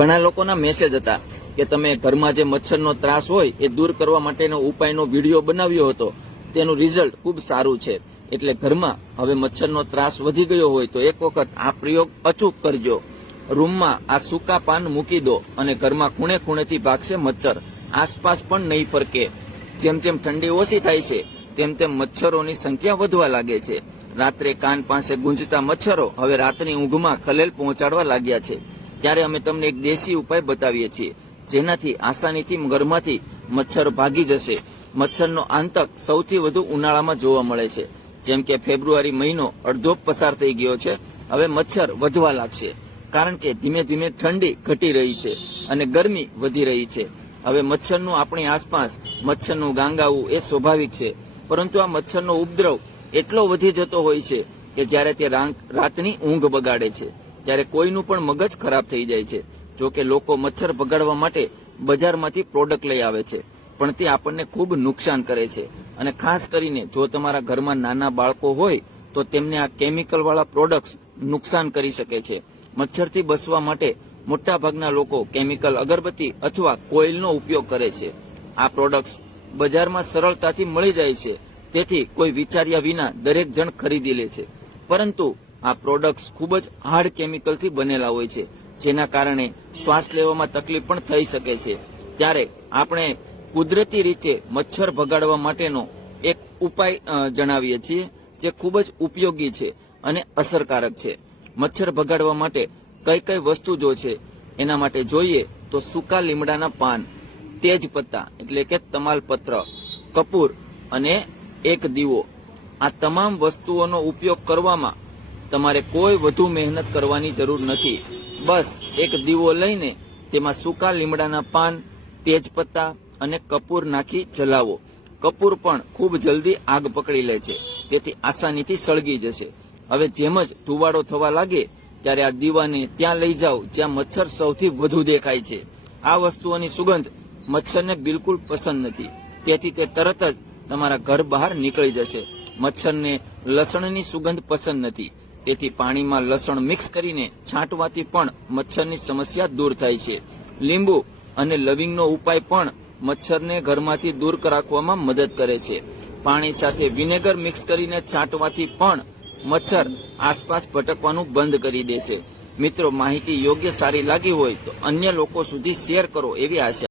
ઘણા લોકોના મેસેજ હતા કે તમે ઘરમાં જે મચ્છરનો ત્રાસ હોય એ દૂર કરવા માટેનો ઉપાયનો વિડીયો બનાવ્યો હતો, તેનું રિઝલ્ટ ખૂબ સારું છે. એટલે ઘરમાં હવે મચ્છરનો ત્રાસ વધી ગયો હોય તો એક વખત આ પ્રયોગ અચૂક કરજો. રૂમમાં આ સૂકા પાન મૂકી દો અને ઘરમાં ખૂણે ખૂણેથી ભાગશે મચ્છર, આસપાસ પણ નહીં ફરકે. જેમ જેમ ઠંડી ઓછી થાય છે તેમ તેમ મચ્છરોની સંખ્યા વધવા લાગે છે. રાત્રે કાન પાસે ગુંજતા મચ્છરો હવે રાતની ઊંઘમાં ખલેલ પહોંચાડવા લાગ્યા છે. ત્યારે અમે તમને એક દેશી ઉપાય બતાવીએ છીએ, જેનાથી આસાનીથી ઘરમાંથી મચ્છર ભાગી જશે. મચ્છરનો આતંક સૌથી વધુ ઉનાળામાં જોવા મળે છે. જેમ કે ફેબ્રુઆરી મહિનો અડધો પસાર થઈ ગયો છે, હવે મચ્છર વધવા લાગશે, કારણ કે ધીમે ધીમે ઠંડી ઘટી રહી છે અને ગરમી વધી રહી છે. હવે મચ્છરનું આપણી આસપાસ મચ્છરનું ગાંગાવું એ સ્વાભાવિક છે, પરંતુ આ મચ્છરનો ઉપદ્રવ એટલો વધી જતો હોય છે કે જ્યારે તે રાતની ઊંઘ બગાડે છે ત્યારે કોઈનું પણ મગજ ખરાબ થઈ જાય છે. જો કે લોકો મચ્છર ભગાડવા માટે બજારમાંથી પ્રોડક્ટ લઈ આવે છે, પણ તે આપણને ખૂબ નુકસાન કરે છે. અને ખાસ કરીને જો તમારા ઘરમાં નાના બાળકો હોય તો તેમને આ કેમિકલવાળા પ્રોડક્ટ્સ નુકસાન કરી શકે છે. મચ્છરથી બચવા માટે મોટાભાગના લોકો કેમિકલ અગરબત્તી અથવા કોઇલનો ઉપયોગ કરે છે. આ પ્રોડક્ટ્સ બજારમાં સરળતાથી મળી જાય છે, તેથી કોઈ વિચાર્યા વિના દરેક જણ ખરીદી લે છે. પરંતુ આ પ્રોડક્ટ્સ ખૂબ જ હાર્ડ કેમિકલથી બનેલા હોય છે, જેના કારણે શ્વાસ લેવામાં તકલીફ પણ થઈ શકે છે. ત્યારે આપણે કુદરતી રીતે મચ્છર ભગાડવા માટેનો એક ઉપાય જણાવીએ છીએ, જે ખૂબ જ ઉપયોગી છે અને અસરકારક છે. મચ્છર ભગાડવા માટે કઈ કઈ વસ્તુ જો છે એના માટે જોઈએ તો સૂકા લીમડાના પાન, તેજ પત્તા એટલે કે તમાલપત્ર, કપૂર અને એક દીવો. આ તમામ વસ્તુઓનો ઉપયોગ કરવામાં તમારે કોઈ વધુ મહેનત કરવાની જરૂર નથી. બસ એક દીવો લઈને તેમાં સૂકા લીમડાના પાન, તેજ પત્તા અને કપૂર નાખી જલાવો. કપૂર પણ ખૂબ જલ્દી આગ પકડી લે છે, તેથી આસાનીથી સળગી જશે. હવે જેમ જ ધુવાડો થવા લાગે ત્યારે આ દીવાને ત્યાં લઈ જાઓ જ્યાં મચ્છર સૌથી વધુ દેખાય છે. આ વસ્તુઓની સુગંધ મચ્છરને બિલકુલ પસંદ નથી, તેથી તે તરત જ તમારા ઘર બહાર નીકળી જશે. મચ્છરને લસણની સુગંધ પસંદ નથી, તેથી પાણીમાં લસણ મિક્સ કરીને છાંટવાથી પણ મચ્છરની સમસ્યા દૂર થાય છે. લીંબુ અને લવિંગનો ઉપાય પણ મચ્છરને ઘરમાંથી દૂર રાખવામાં મદદ કરે છે. પાણી સાથે વિનેગર મિક્સ કરીને છાંટવાથી પણ મચ્છર આસપાસ ભટકવાનું બંધ કરી દેશે. મિત્રો, માહિતી યોગ્ય સારી લાગી હોય તો અન્ય લોકો સુધી શેર કરો એવી આશા.